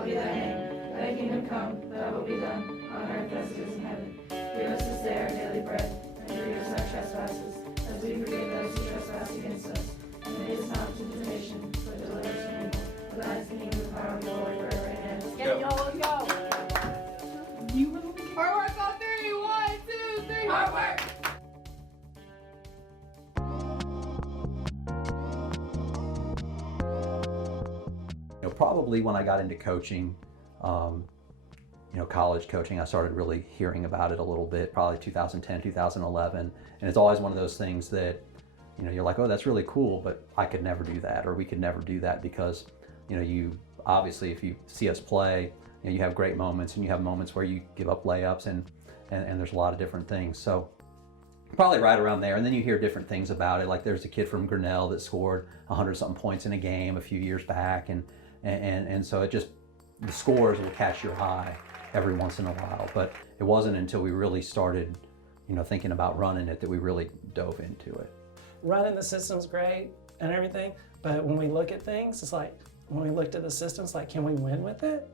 hallowed be thy name. Thy kingdom come, thy will be done, on earth as it is in heaven. Give us this day our daily bread, and forgive us our trespasses, as we forgive those who trespass against us. And lead us not into temptation, but deliver us from evil. For thine is the kingdom, the power, and the glory forever. Amen. Let's go. You will be hard work on 3. 1, 2, 3. Hard work. Probably when I got into coaching, college coaching, I started really hearing about it a little bit, probably 2010, 2011. And it's always one of those things that, you're like, oh, that's really cool, but I could never do that, or we could never do that because, you obviously, if you see us play, you have great moments and you have moments where you give up layups and there's a lot of different things. So probably right around there. And then you hear different things about it. Like there's a kid from Grinnell that scored 100-something points in a game a few years back. And so it just, the scores will catch your eye every once in a while. But it wasn't until we really started, thinking about running it that we really dove into it. Running the system's great and everything, but when we look at things, it's like, when we looked at the systems, like, can we win with it?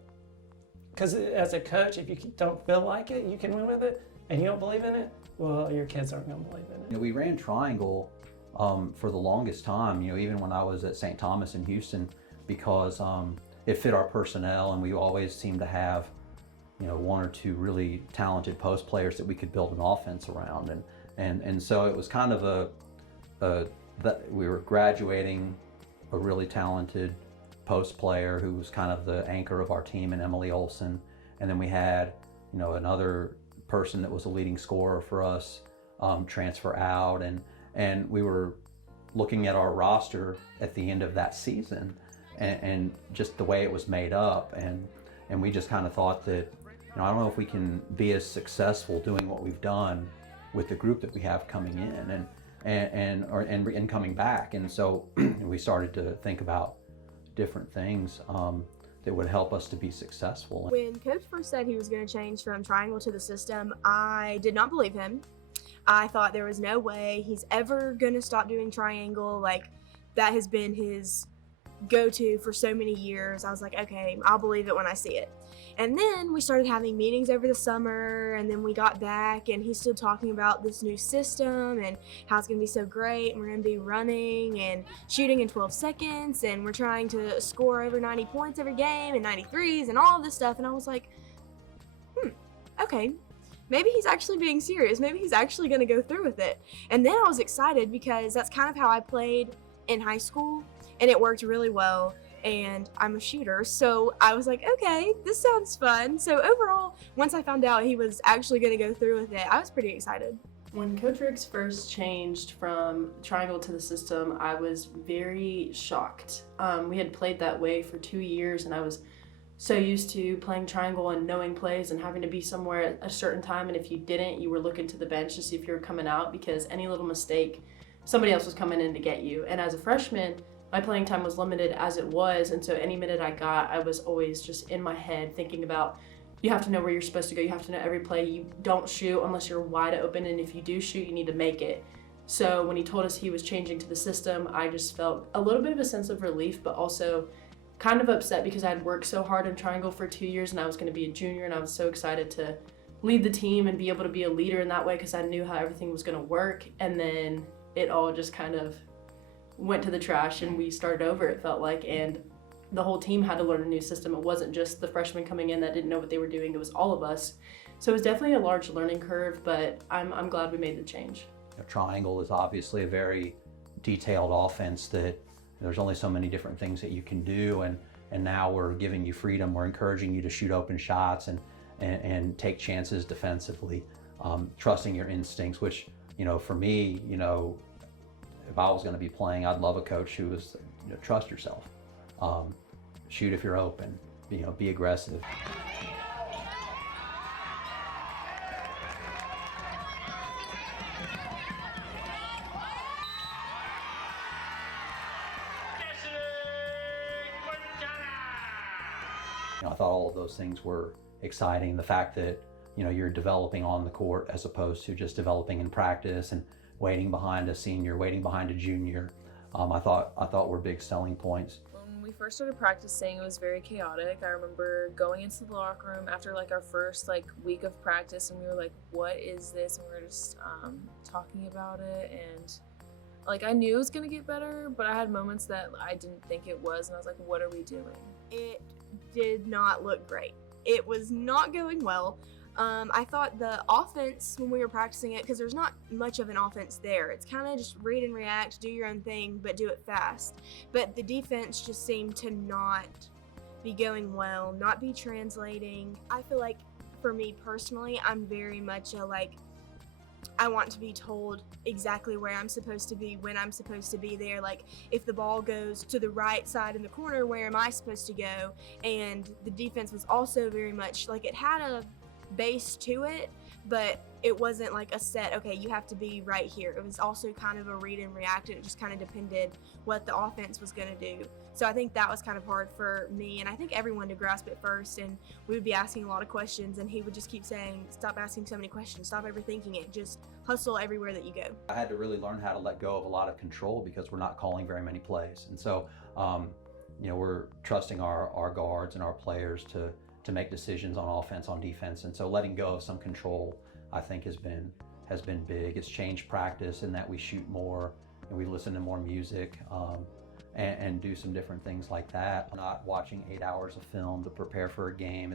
Because as a coach, if you don't feel like it, you can win with it, and you don't believe in it, well, your kids aren't going to believe in it. We ran triangle for the longest time, even when I was at St. Thomas in Houston, because it fit our personnel, and we always seemed to have, 1 or 2 really talented post players that we could build an offense around, and so it was kind of that we were graduating a really talented post player who was kind of the anchor of our team, and Emily Olson, and then we had another person that was a leading scorer for us transfer out, and we were looking at our roster at the end of that season and just the way it was made up, and we just kind of thought that I don't know if we can be as successful doing what we've done with the group that we have coming in and coming back, and so we started to think about different things that would help us to be successful. When Coach first said he was going to change from triangle to the system, I did not believe him. I thought there was no way he's ever going to stop doing triangle. Like, that has been his go-to for so many years. I was like, okay, I'll believe it when I see it. And then we started having meetings over the summer, and then we got back, and he's still talking about this new system and how it's going to be so great, and we're going to be running and shooting in 12 seconds, and we're trying to score over 90 points every game and 93s and all of this stuff. And I was like, okay, maybe he's actually being serious. Maybe he's actually going to go through with it. And then I was excited because that's kind of how I played in high school, and it worked really well. And I'm a shooter, so I was like, okay, this sounds fun. So overall, once I found out he was actually going to go through with it, I was pretty excited. When Coach Riggs first changed from triangle to the system, I was very shocked. We had played that way for 2 years, and I was so used to playing triangle and knowing plays and having to be somewhere at a certain time, and if you didn't, you were looking to the bench to see if you were coming out, because any little mistake, somebody else was coming in to get you. And as a freshman, my playing time was limited as it was, and so any minute I got, I was always just in my head thinking about, you have to know where you're supposed to go, you have to know every play, you don't shoot unless you're wide open, and if you do shoot, you need to make it. So when he told us he was changing to the system, I just felt a little bit of a sense of relief, but also kind of upset because I'd worked so hard in triangle for 2 years, and I was going to be a junior, and I was so excited to lead the team and be able to be a leader in that way because I knew how everything was going to work, and then it all just kind of went to the trash and we started over, it felt like, and the whole team had to learn a new system. It wasn't just the freshmen coming in that didn't know what they were doing, it was all of us. So it was definitely a large learning curve, but I'm glad we made the change. Triangle is obviously a very detailed offense that there's only so many different things that you can do, and now we're giving you freedom. We're encouraging you to shoot open shots and take chances defensively, trusting your instincts, which, for me, if I was going to be playing, I'd love a coach who was, trust yourself, shoot if you're open, be aggressive. I thought all of those things were exciting. The fact that, you're developing on the court as opposed to just developing in practice and waiting behind a senior, waiting behind a junior, I thought were big selling points. we first started practicing, it was very chaotic. I remember going into the locker room after like our first like week of practice, and we were like, "What is this?" And we were just talking about it, and like I knew it was gonna get better, but I had moments that I didn't think it was, and I was like, "What are we doing?" It did not look great. It was not going well. I thought the offense, when we were practicing it, because there's not much of an offense there, it's kind of just read and react, do your own thing, but do it fast. But the defense just seemed to not be going well, not be translating. I feel like for me personally, I'm very much a I want to be told exactly where I'm supposed to be, when I'm supposed to be there. Like, if the ball goes to the right side in the corner, where am I supposed to go? And the defense was also very much like, it had a base to it, but it wasn't like a set, okay, you have to be right here. It was also kind of a read and react, and it just kind of depended what the offense was going to do. So I think that was kind of hard for me, and I think everyone to grasp it first. And we would be asking a lot of questions, and he would just keep saying, stop asking so many questions, stop overthinking it, just hustle everywhere that you go. I had to really learn how to let go of a lot of control because we're not calling very many plays. And so, we're trusting our guards and our players to make decisions on offense, on defense. And so letting go of some control, I think, has been big. It's changed practice in that we shoot more and we listen to more music and do some different things like that. Not watching 8 hours of film to prepare for a game.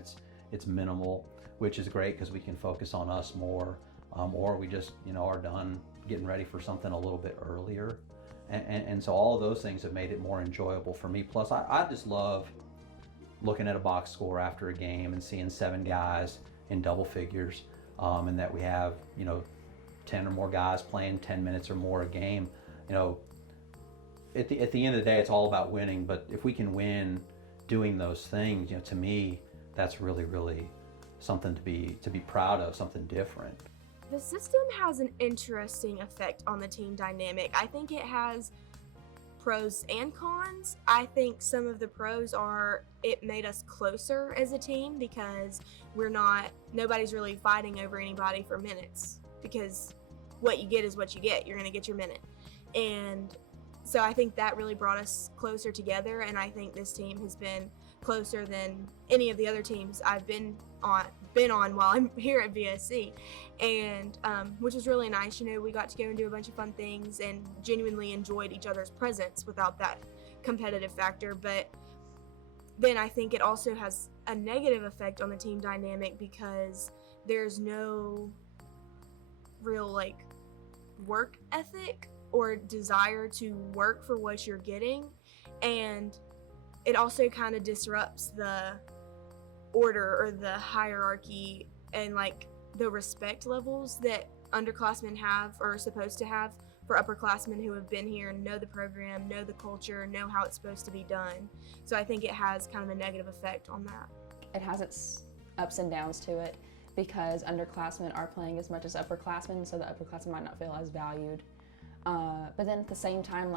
It's minimal, which is great because we can focus on us more, or we just are done getting ready for something a little bit earlier. And so all of those things have made it more enjoyable for me. Plus, I just love looking at a box score after a game and seeing 7 guys in double figures, and that we have 10 or more guys playing 10 minutes or more a game. At the end of the day, it's all about winning. But if we can win doing those things, to me, that's really, really something to be proud of, something different. The system has an interesting effect on the team dynamic. I think it has pros and cons. I think some of the pros are it made us closer as a team because nobody's really fighting over anybody for minutes, because what you get is what you get. You're going to get your minute. And so I think that really brought us closer together, and I think this team has been closer than any of the other teams I've been on while I'm here at VSC, and which was really nice. We got to go and do a bunch of fun things and genuinely enjoyed each other's presence without that competitive factor. But then I think it also has a negative effect on the team dynamic because there's no real work ethic or desire to work for what you're getting, and it also kind of disrupts the order or the hierarchy and the respect levels that underclassmen have or are supposed to have for upperclassmen who have been here, know the program, know the culture, know how it's supposed to be done. So I think it has kind of a negative effect on that. It has its ups and downs to it because underclassmen are playing as much as upperclassmen, so the upperclassmen might not feel as valued. But then at the same time,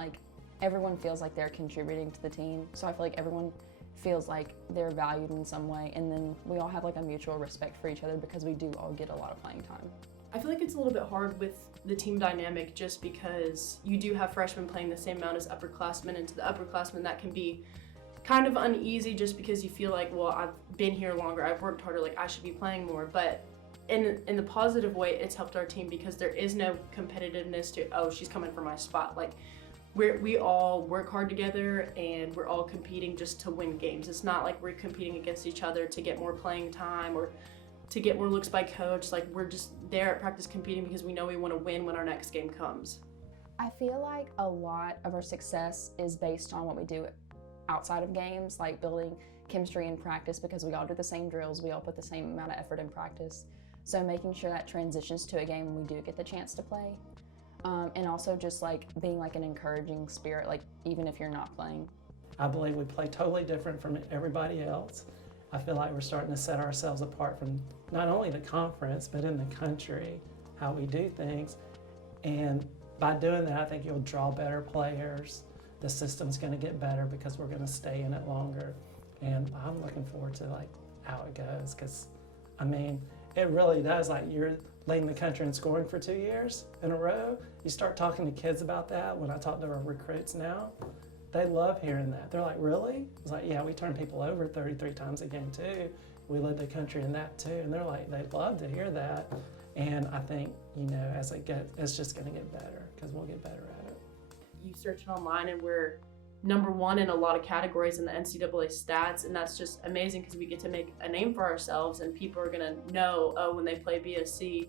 everyone feels like they're contributing to the team, so I feel like everyone feels like they're valued in some way, and then we all have a mutual respect for each other because we do all get a lot of playing time. I feel like it's a little bit hard with the team dynamic just because you do have freshmen playing the same amount as upperclassmen, and to the upperclassmen that can be kind of uneasy just because you feel like, well, I've been here longer, I've worked harder, I should be playing more. But in the positive way, it's helped our team because there is no competitiveness to, oh, she's coming for my spot. We all work hard together and we're all competing just to win games. It's not like we're competing against each other to get more playing time or to get more looks by coach. We're just there at practice competing because we know we want to win when our next game comes. I feel like a lot of our success is based on what we do outside of games, like building chemistry in practice because we all do the same drills, we all put the same amount of effort in practice. So making sure that transitions to a game when we do get the chance to play. And also just being an encouraging spirit, even if you're not playing. I believe we play totally different from everybody else. I feel like we're starting to set ourselves apart from not only the conference, but in the country, how we do things. And by doing that, I think you'll draw better players. The system's gonna get better because we're gonna stay in it longer. And I'm looking forward to how it goes, because it really does, you're leading the country in scoring for 2 years in a row. You start talking to kids about that when I talk to our recruits now, they love hearing that. They're like, really? It's like, yeah, we turn people over 33 times a game too. We led the country in that too. And they're like, they love to hear that. And I think, you know, as it gets, it's just going to get better because we'll get better at it. You search it online and we're #1 in a lot of categories in the NCAA stats, and that's just amazing because we get to make a name for ourselves, and people are gonna know, oh, when they play BSC,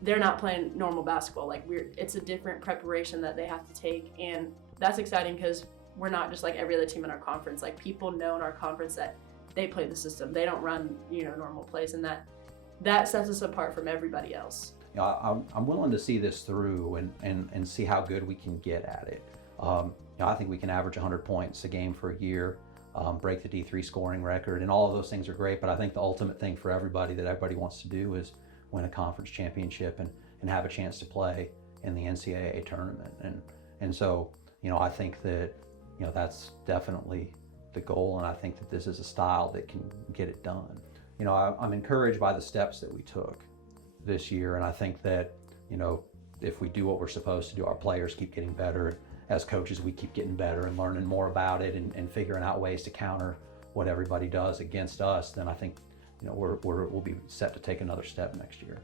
they're not playing normal basketball. Like it's a different preparation that they have to take, and that's exciting because we're not just like every other team in our conference. Like people know in our conference that they play the system. They don't run, you know, normal plays, and that sets us apart from everybody else. You know, I'm willing to see this through and see how good we can get at it. You know, I think we can average 100 points a game for a year, break the D3 scoring record, and all of those things are great, but I think the ultimate thing for everybody that everybody wants to do is win a conference championship and have a chance to play in the NCAA tournament. And so, you know, I think that, you know, that's definitely the goal, and I think that this is a style that can get it done. You know, I'm encouraged by the steps that we took this year, and I think that, you know, if we do what we're supposed to do, our players keep getting better. As coaches, we keep getting better and learning more about it and figuring out ways to counter what everybody does against us, then I think, you know, we'll be set to take another step next year.